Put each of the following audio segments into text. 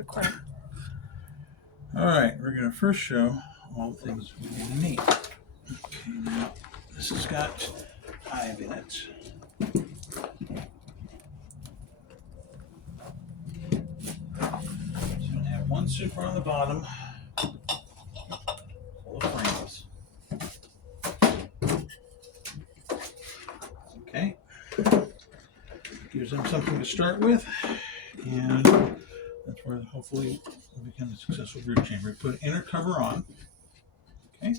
Good quart. All right, we're going to first show all the things we need. Okay, now this has got hive in it. So I'm going to have one super on the bottom full of frames. Okay, gives them something to start with, and that's where hopefully will become a successful brood chamber. Put an inner cover on. Okay.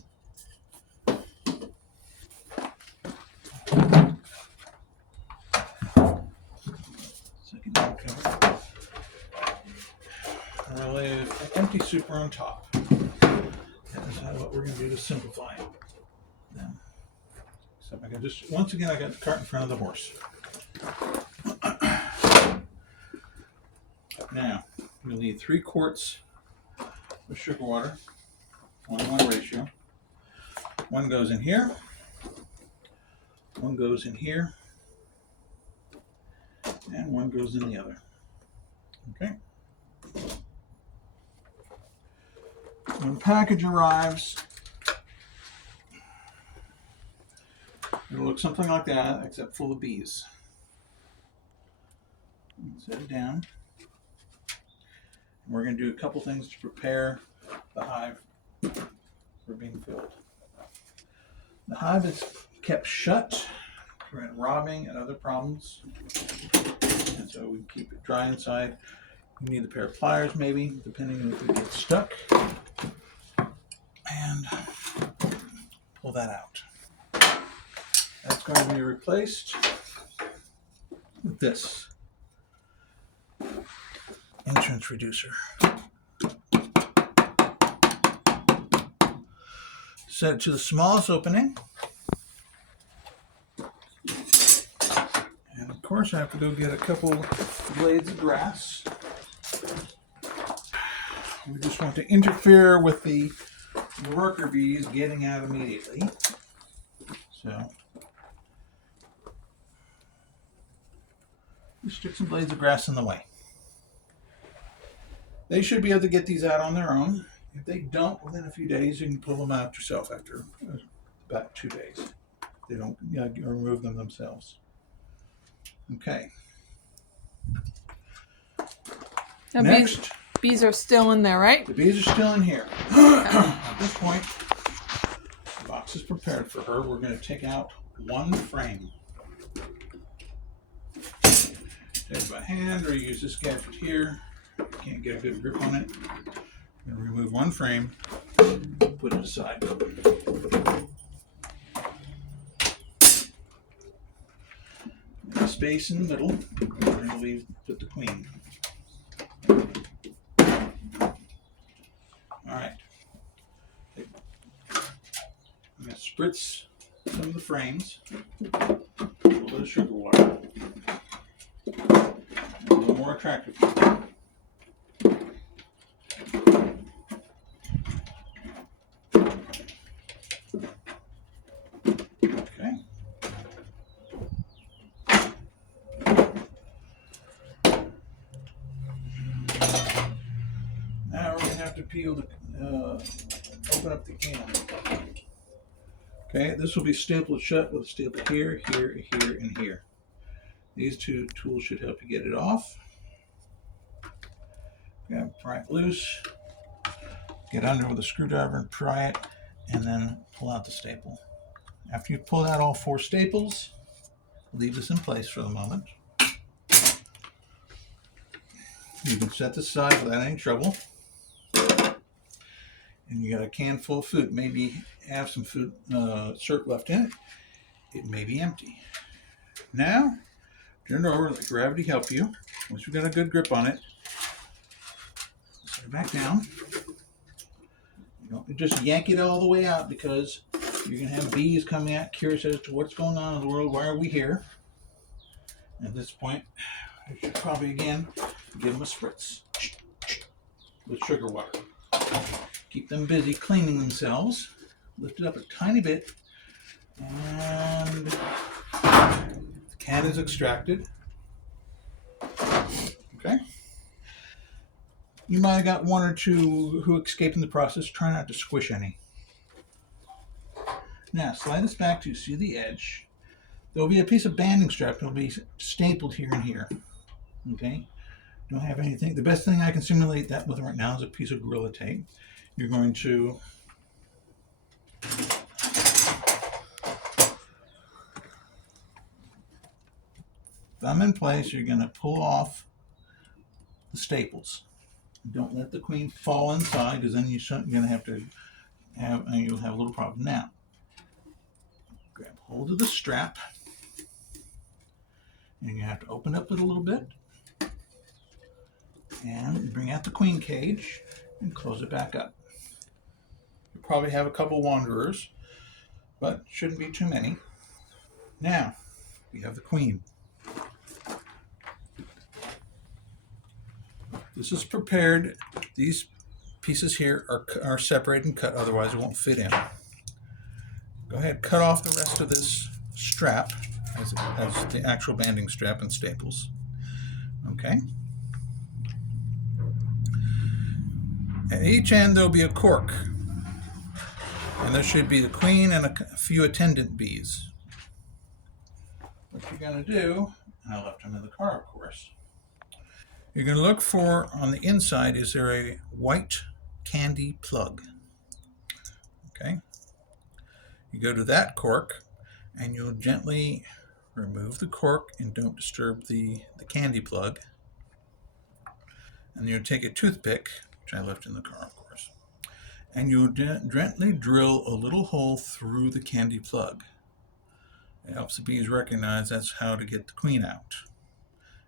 Second inner cover. And we'll lay an empty super on top. That's what we're going to do to simplify it. Then, so I can just, once again, I got the cart in front of the horse. Now, we'll need 3 quarts of sugar water, 1:1 ratio. One goes in here, one goes in here, and one goes in the other. Okay. When the package arrives, it'll look something like that, except full of bees. Set it down. We're going to do a couple things to prepare the hive for being filled. The hive is kept shut to prevent robbing and other problems. And so we keep it dry inside. You need a pair of pliers maybe, depending on if it gets stuck. And pull that out. That's going to be replaced with this entrance reducer. Set it to the smallest opening. And of course I have to go get a couple blades of grass. We just want to interfere with the worker bees getting out immediately. So just stick some blades of grass in the way. They should be able to get these out on their own. If they don't, within a few days, you can pull them out yourself after about 2 days. They don't remove them themselves. Okay. Now Next. Bees are still in there, right? The bees are still in here. At this point, the box is prepared for her. We're going to take out 1 frame. Take it by hand or use this gadget here. Can't get a good grip on it. I'm going to remove 1 frame, put it aside. The space in the middle, we're going to put the queen. Alright. I'm going to spritz some of the frames, a little bit of sugar water, a little more attractive. Peel the, open up the can. Okay, this will be stapled shut with a staple here, here, here, and here. These 2 tools should help you get it off. Pry it loose, get under with a screwdriver and pry it, and then pull out the staple. After you pull out all 4 staples, leave this in place for the moment. You can set this aside without any trouble. And you got a can full of food. Maybe have some food syrup left in it. It may be empty. Now, turn it over, let gravity help you. Once you've got a good grip on it, set it back down. You don't just yank it all the way out because you're going to have bees coming out curious as to what's going on in the world. Why are we here? At this point, I should probably again give them a spritz with sugar water. Keep them busy cleaning themselves. Lift it up a tiny bit. And the can is extracted. Okay. You might have got one or two who escaped in the process. Try not to squish any. Now, slide this back to see the edge. There'll be a piece of banding strap that'll be stapled here and here. Okay? Don't have anything. The best thing I can simulate that with right now is a piece of Gorilla Tape. You're going to thumb in place. You're going to pull off the staples. Don't let the queen fall inside, because then you're going to have you'll have a little problem. Now, grab hold of the strap, and you have to open up it a little bit, and bring out the queen cage and close it back up. You'll probably have a couple wanderers, but shouldn't be too many. Now, we have the queen. This is prepared. These pieces here are separated and cut, otherwise it won't fit in. Go ahead, cut off the rest of this strap as the actual banding strap and staples. Okay. At each end there'll be a cork, and there should be the queen and a few attendant bees. What you're going to do, and I left them in the car, of course. You're going to look for, on the inside, is there a white candy plug? Okay. You go to that cork, and you'll gently remove the cork and don't disturb the candy plug. And you'll take a toothpick, which I left in the car, of course, and you'll gently drill a little hole through the candy plug. It helps the bees recognize that's how to get the queen out.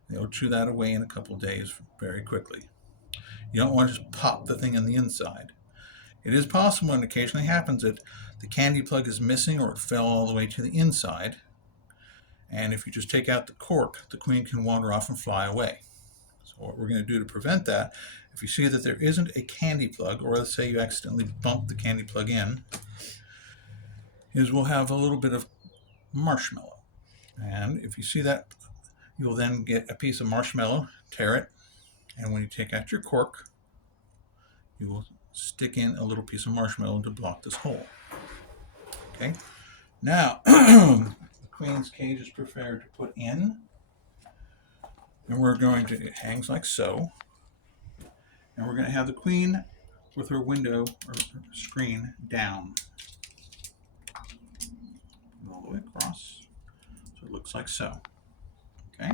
They'll chew that away in a couple days very quickly. You don't want to just pop the thing on the inside. It is possible, and occasionally happens, that the candy plug is missing or it fell all the way to the inside. And if you just take out the cork, the queen can wander off and fly away. So what we're going to do to prevent that, if you see that there isn't a candy plug, or let's say you accidentally bump the candy plug in, is we'll have a little bit of marshmallow. And if you see that, you'll then get a piece of marshmallow, tear it, and when you take out your cork, you will stick in a little piece of marshmallow to block this hole. Okay. Now, the queen's cage is prepared to put in, and we're going to, it hangs like so, and we're going to have the queen with her window or screen down. All the way across, so it looks like so. Okay.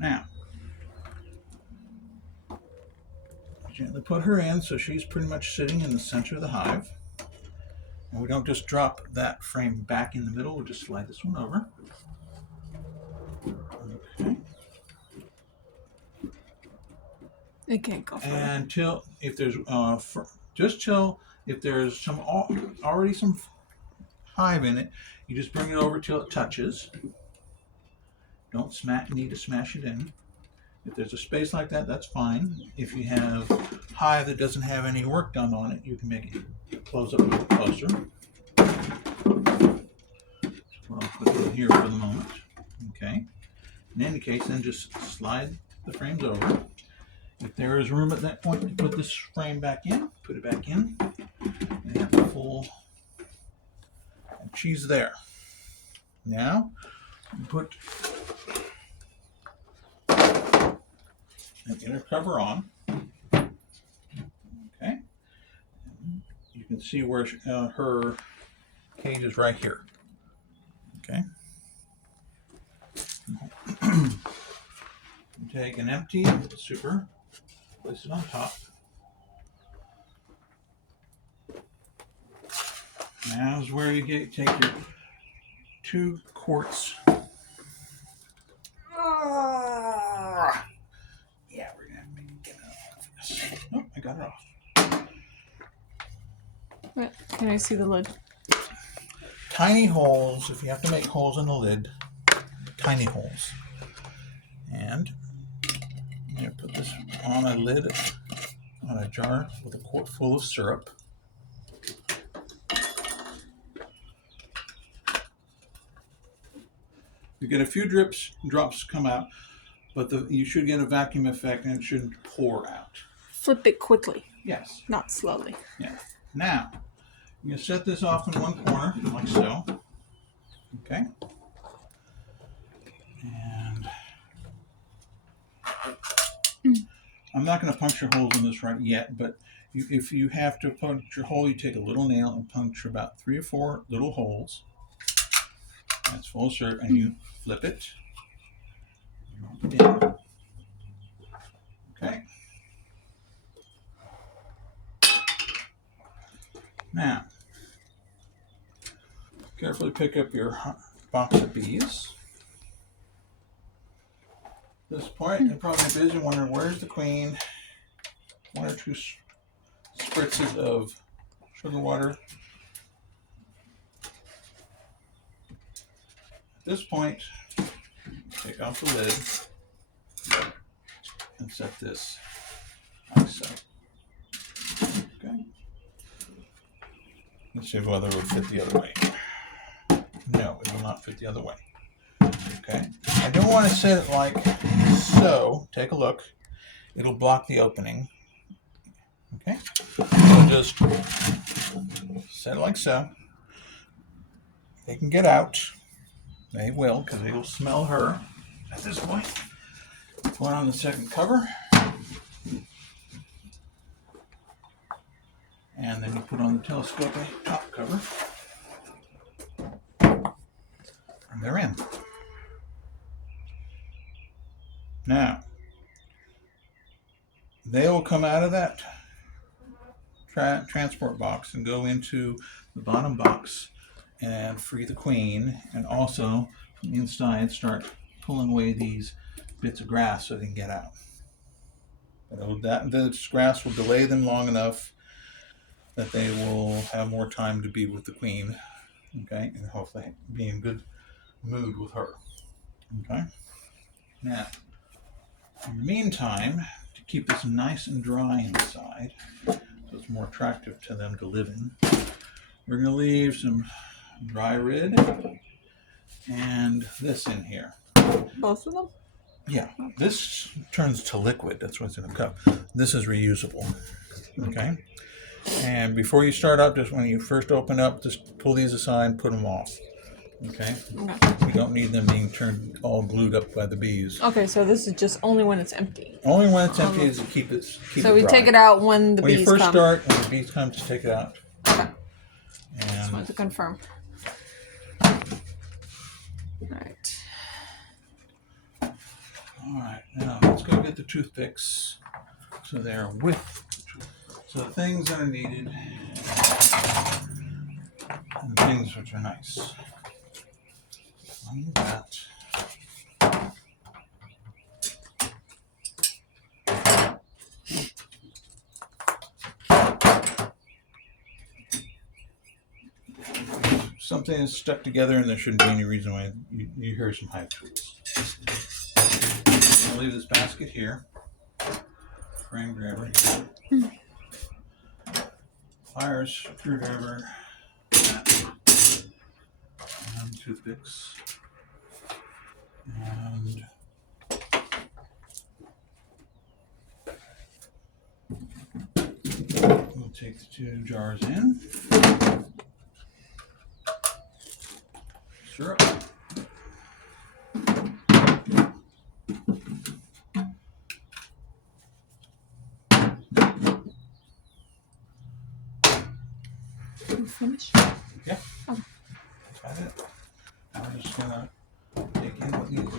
Now, gently put her in so she's pretty much sitting in the center of the hive. And we don't just drop that frame back in the middle, we'll just slide this one over. Okay. It can't go further. And till, if there's, just till, if there's some already some hive in it, you just bring it over till it touches. Don't need to smash it in. If there's a space like that, that's fine. If you have hive that doesn't have any work done on it, you can make it close up a little closer. That's what I'll put in here for the moment. Okay. In any case, then just slide the frames over. If there is room at that point to put this frame back in, put it back in. And have the full, and she's there. Now, put an inner cover on. Okay. You can see where her cage is right here. Okay. Take an empty super, place it on top. Now is where you take your 2 quarts. Yeah, we're gonna have to get it off this. Oh, I got it off. What? Can I see the lid? Tiny holes, if you have to make holes in the lid, tiny holes. And I'm going to put this on a lid on a jar with a quart full of syrup. You get a few drops come out, but you should get a vacuum effect and it shouldn't pour out. flip it quickly, Yes. not slowly. Yeah. Now, you set this off in one corner, like so. Okay. And I'm not going to puncture holes in this right yet, but if you have to puncture a hole, you take a little nail and puncture about 3 or 4 little holes. That's full serve, and you flip it. Drop it in. Okay. Now, carefully pick up your box of bees. At this point, you're probably busy wondering where's the queen. 1 or 2 spritzes of sugar water. At this point, take off the lid and set this like so. Okay. Let's see whether it will fit the other way. No, it will not fit the other way. Okay. I don't want to set it like so. Take a look. It'll block the opening. Okay. So just set it like so. They can get out. They will, because they will smell her at this point. Put on the second cover. And then you put on the telescoping top cover. And they're in. Now, they will come out of that transport box and go into the bottom box and free the queen, and also from the inside start pulling away these bits of grass so they can get out. This grass will delay them long enough that they will have more time to be with the queen, okay, and hopefully be in good mood with her. Okay. Now, in the meantime, to keep this nice and dry inside, so it's more attractive to them to live in, we're going to leave some dry rid and this in here. Both of them? Yeah, this turns to liquid. That's what's in a cup. This is reusable. Okay. And before you start up, just when you first open up, just pull these aside, put them off. Okay. You don't need them being turned all glued up by the bees. Okay, so this is just only when it's empty. Only when it's empty is to keep it So we dry. take it out when the when bees you first come. start, when the bees come, just take it out. Okay. And Just wanted to confirm. All right, now let's go get the toothpicks. So they're with so the things that are needed and things which are nice. Like that. Something is stuck together, and there shouldn't be any reason why you hear some hive tools. I'll leave this basket here. Frame grabber. Pliers, screwdriver, and toothpicks. And we'll take the 2 jars in. Syrup. Finish? Yeah. Oh. That's about it. I'm just gonna take in what needs to